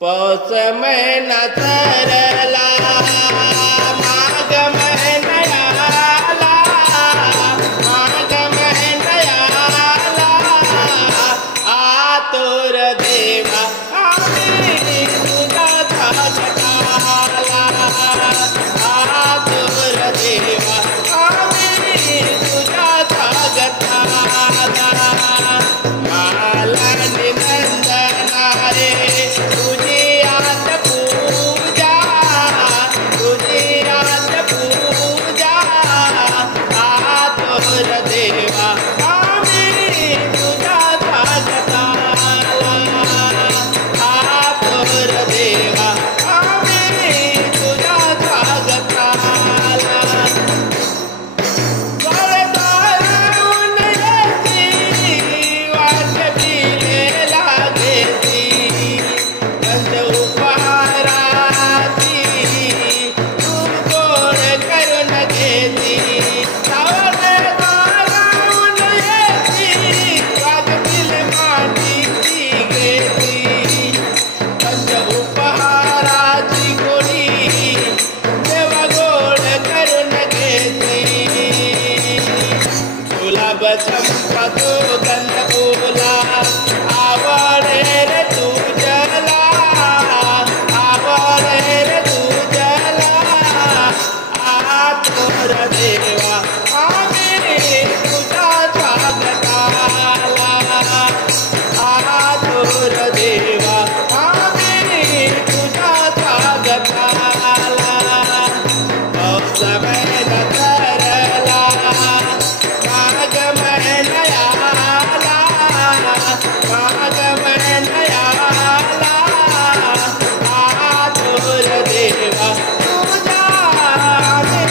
पौष महिना सरला माघ महिना आला, माघ महिना आला, आतुर देवा आम्ही तुझा जगताला, आतुर देवा आम्ही तुझा जगताला. माला निनंदना रे तुझी आज पूजा, तुझी आज पूजा, आतुर देवा आम्ही तुझा जगताला, आतुर देवा आम्ही तुझा जगताला. गळदारून येती वाट पिले लागेती, कंद उपहाराची तू गोड करून घेती. गळदारून येती वाट पिले मातीची घेती, कंद उपहाराची गोडी देवा गोड करून घेती. गुलाब चंपा तो गंध फुला आवडे रे तुझला, आवडे रे तुझला, आतुर देवा आम्ही तुझा जगताला, आतुर देवा आम्ही तुझा जगताला. पौष महिना सरला माघ महिना आला, माघ महिना आला, आतुर देवा तुझा आम्ही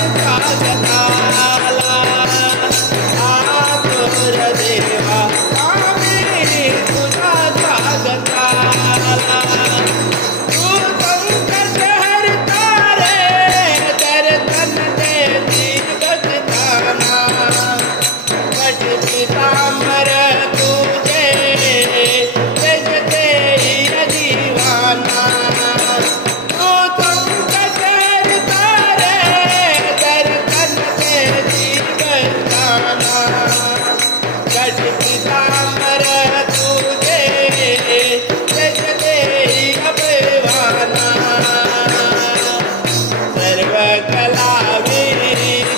जगताला, आतुर देवा आम्ही तुझा जगताला. तू संकट हरता रे दर्शन देती गगताना, कट पीतांबर तुझे जगते जीवाना. तू संकट हरता रे दर्शन देती गगताना, कट पीतांबर तुझे जगते अभिवाना. सर्व कलावी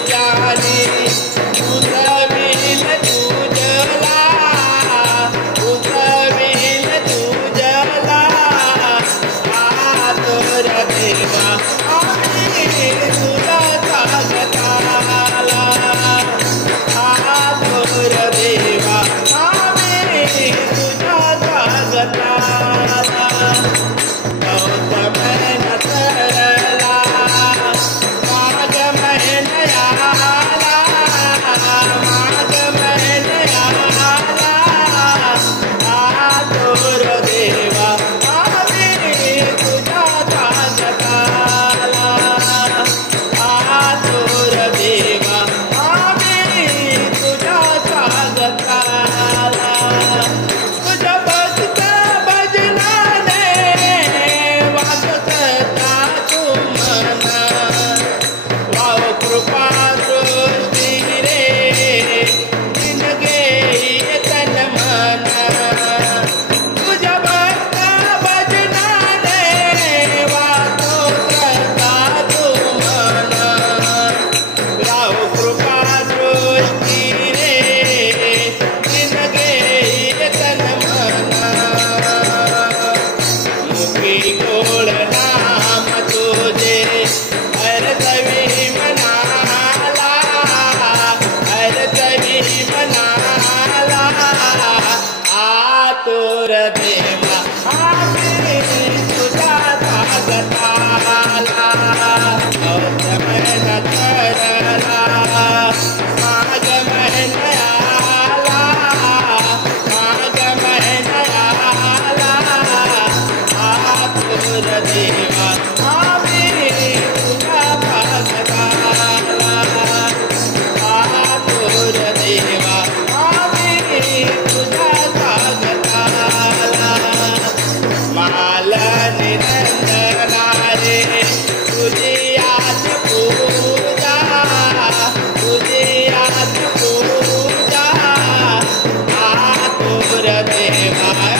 जानी उजवील तुझला, उजवील तुझला, आतुर देवा आम्ही तुझा जगताला, आतुर देवा आम्ही तुझा जगताला. पौष महिना सरला माघ महिना आला, माघ महिना आला, आतुर देवा आम्ही तुझा जगताला, आतुर देवा आम्ही तुझा जगताला. तुझ्या भक्ता भजनाने वाजता तू मना, वाव कृपा दृष्टी रे दिन घेई तन मना. तुझ्या भक्ता भजनाने वाजता तू मना, वाव कृपा दृष्टी रे दिन घेई तन मना. मुखी गोड नाम तुझे हरतवी मनाला, हरतवी मनाला, आतुर देवा आम्ही तुझा जगताला. पौष महिना सरला माघ महिना आला, माघ महिना आला, आतुर देवा आम्ही तुझा जगताला, आतुर देवा आम्ही तुझा जगताला. माला निनंदना देवा